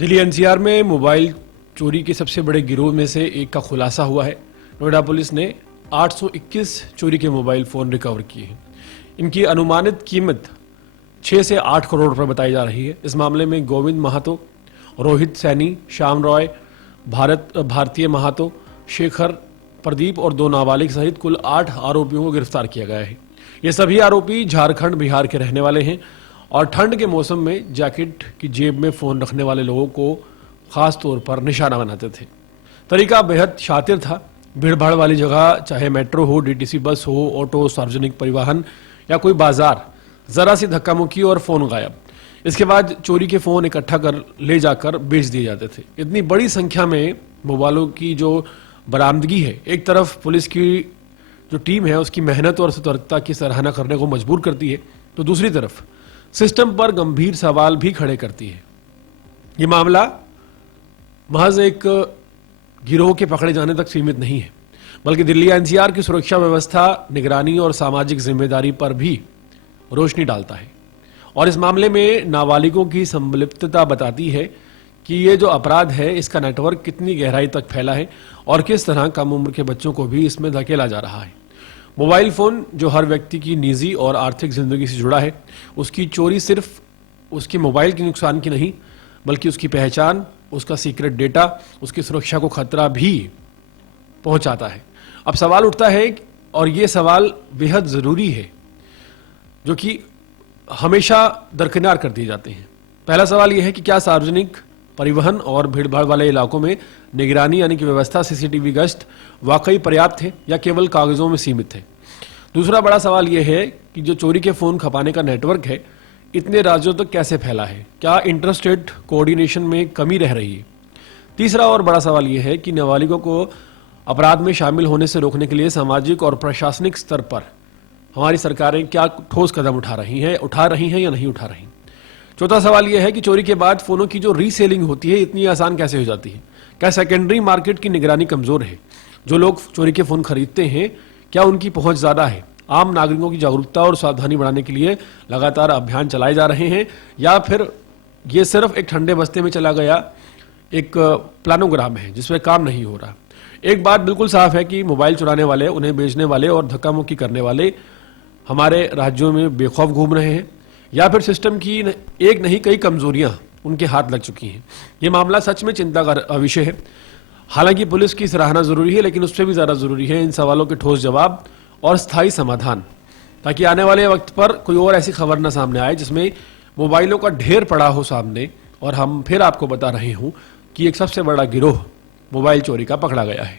Delhi NCR में mobile चोरी के सबसे बड़े गिरोह में से एक का खुलासा हुआ है। नोएडा पुलिस ने 821 चोरी के मोबाइल फोन रिकवर किए हैं। इनकी अनुमानित कीमत 6 से 8 करोड़ रुपए बताई जा रही है। इस मामले में गोविंद महातो, रोहित सैनी, श्याम रॉय, भारतीय महातो, शेखर, प्रदीप और 2 नाबालिग सहित कुल 8 आरोपियों को गिरफ्तार किया गया है। ये सभी आरोपी झारखंड, बिहार के रहने वाले हैं और ठंड के मौसम में जैकेट की जेब में फोन रखने वाले लोगों को खास तौर पर निशाना बनाते थे। तरीका बेहद शातिर था। भीड़भाड़ वाली जगह, चाहे मेट्रो हो, डीटीसी बस हो, ऑटो, सार्वजनिक परिवहन या कोई बाजार, जरा सी धक्का मुक्की और फोन गायब। इसके बाद चोरी के फोन इकट्ठा कर ले जाकर बेच दिए जाते थे। इतनी बड़ी संख्या में मोबाइलों की जो बरामदगी है, एक तरफ पुलिस की जो टीम है उसकी मेहनत और सतर्कता की सराहना करने को मजबूर करती है, तो दूसरी तरफ सिस्टम पर गंभीर सवाल भी खड़े करती है। ये मामला महज एक गिरोह के पकड़े जाने तक सीमित नहीं है, बल्कि दिल्ली एनसीआर की सुरक्षा व्यवस्था, निगरानी और सामाजिक जिम्मेदारी पर भी रोशनी डालता है। और इस मामले में नाबालिगों की संलिप्तता बताती है कि ये जो अपराध है इसका नेटवर्क कितनी गहराई तक फैला है और किस तरह कम उम्र के बच्चों को भी इसमें धकेला जा रहा है। मोबाइल फोन जो हर व्यक्ति की निजी और आर्थिक जिंदगी से जुड़ा है, उसकी चोरी सिर्फ उसके मोबाइल के नुकसान की नहीं, बल्कि उसकी पहचान, उसका सीक्रेट डेटा, उसकी सुरक्षा को खतरा भी पहुंचाता है। अब सवाल उठता है, और ये सवाल बेहद जरूरी है, जो कि हमेशा दरकिनार कर दिए जाते हैं। पहला सवाल यह है कि क्या सार्वजनिक परिवहन और भीड़भाड़ वाले इलाकों में निगरानी यानी कि व्यवस्था, सीसीटीवी गश्त वाकई पर्याप्त है या केवल कागजों में सीमित है। दूसरा बड़ा सवाल यह है कि जो चोरी के फोन खपाने का नेटवर्क है, इतने राज्यों तक कैसे फैला है? क्या इंटर स्टेट कोऑर्डिनेशन में कमी रह रही है? तीसरा और बड़ा सवाल यह है कि नाबालिगों को अपराध में शामिल होने से रोकने के लिए सामाजिक और प्रशासनिक स्तर पर हमारी सरकारें क्या ठोस कदम उठा रही हैं या नहीं उठा रही? चौथा सवाल यह है कि चोरी के बाद फोनों की जो रीसेलिंग होती है इतनी आसान कैसे हो जाती है? क्या सेकेंडरी मार्केट की निगरानी कमजोर है? जो लोग चोरी के फोन खरीदते हैं, क्या उनकी पहुंच ज्यादा है? आम नागरिकों की जागरूकता और सावधानी बढ़ाने के लिए लगातार अभियान चलाए जा रहे हैं, या फिर ये सिर्फ एक ठंडे बस्ते में चला गया एक प्लानोग्राम है जिसमें काम नहीं हो रहा? एक बात बिल्कुल साफ है कि मोबाइल चुराने वाले, उन्हें बेचने वाले और धक्का मुक्की करने वाले हमारे राज्यों में बेखौफ घूम रहे हैं, या फिर सिस्टम की एक नहीं कई कमजोरियां उनके हाथ लग चुकी हैं। ये मामला सच में चिंता का विषय है। हालांकि पुलिस की सराहना जरूरी है, लेकिन उससे भी ज्यादा जरूरी है इन सवालों के ठोस जवाब और स्थायी समाधान, ताकि आने वाले वक्त पर कोई और ऐसी खबर न सामने आए जिसमें मोबाइलों का ढेर पड़ा हो सामने और हम फिर आपको बता रहे हूं कि एक सबसे बड़ा गिरोह मोबाइल चोरी का पकड़ा गया है।